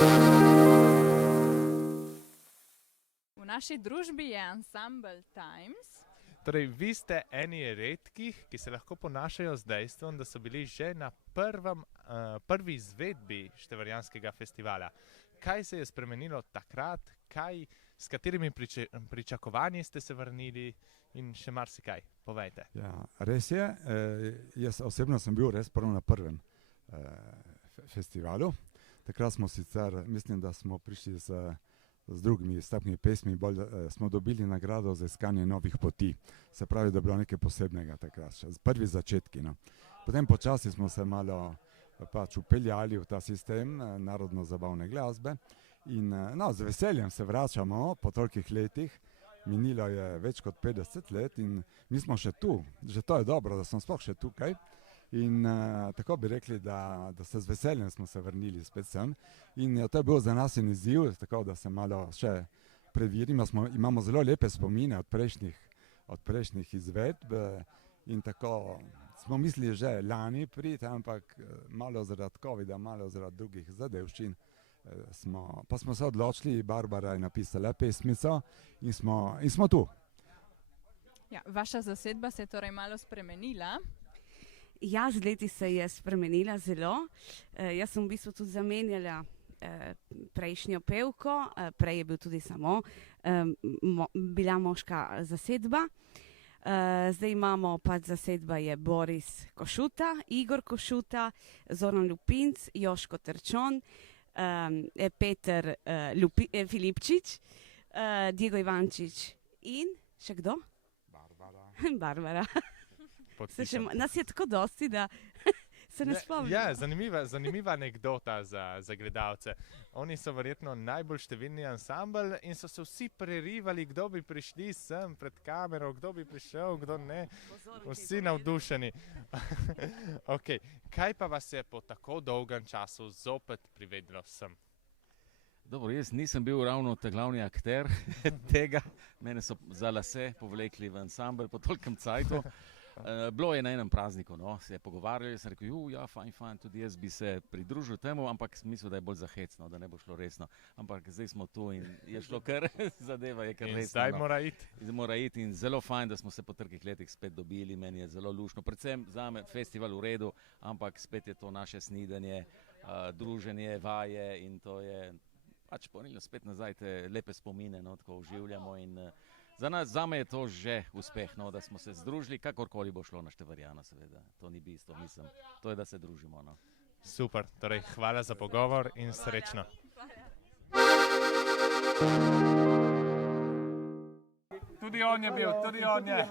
V naši družbi je ansambel Times. Torej, vi ste eni redkih, ki se lahko ponašajo z dejstvom, da so bili že na prvi izvedbi Števarjanskega festivala. Kaj se je spremenilo takrat, s katerimi pričakovanji ste se vrnili in še marsikaj? Povejte. Ja, res je. Jaz osebno sem bil res prvo na prvem festivalu. Takrat smo sicer, mislim, da smo prišli z drugimi takimi pesmi, smo dobili nagrado za iskanje novih poti. Se pravi, da je bilo nekaj posebnega takrat, prvi začetki. No. Potem počasi smo se malo upeljali v ta sistem narodno-zabavne glasbe in z veseljem se vračamo po tolikih letih. Minilo je več kot 50 let in mi smo še tu. Že to je dobro, da smo sploh še tukaj. In tako bi rekli, da se z veseljem smo se vrnili spet sem. In to je bil za nas en izziv, tako da se malo še preverimo. Imamo zelo lepe spomine od prejšnjih izvedb in tako smo mislili že lani priti, ampak malo zaradi covida, malo zaradi drugih zadevščin. Pa smo se odločili, Barbara je napisala pesmico in smo tu. Ja, vaša zasedba se je torej malo spremenila. Ja, z leti se je spremenila zelo. Jaz sem v bistvu tudi zamenjala prejšnjo pevko, prej je bil tudi samo bila moška zasedba. Zdaj imamo zasedba je Boris Košuta, Igor Košuta, Zoran Lupinc, Joško Terčon, Peter Filipčič, Diego Ivančič in še kdo? Barbara. Nas je tako dosti, da se ne spomnim. Ja, zanimiva anekdota za gledalce. Oni so verjetno najbolj številni ansambel in so se vsi prerivali, kdo bi prišli sem pred kamero, kdo bi prišel, kdo ne. Vsi navdušeni. Okay. Kaj pa vas je po tako dolgem času zopet privedlo sem? Dobro, jaz nisem bil ravno ta glavni akter tega. Mene so za lase povlekli v ansambel po tolikem cajtu. Bilo je na enem prazniku, se je pogovarjali, sem rekel, ja, fajn, tudi jaz bi se pridružil temu, ampak mislil, da je bolj zahecno, da ne bo šlo resno. Ampak zdaj smo tu in je šlo kar, zadeva je kar resno. In zdaj mora iti. Mora iti in zelo fajn, da smo se po tolikih letih spet dobili, meni je zelo luštno. Predvsem zame festival v redu, ampak spet je to naše snidanje, druženje, vaje in to je ponilo spet nazaj te lepe spomine, tako oživljamo in zame je to že uspeh, da smo se združili, kakorkoli bo šlo na Števarjana, seveda. To ni bistvo, mislim. To je, da se družimo. Super, torej hvala za pogovor in srečno. Tudi on je bil, tudi on je.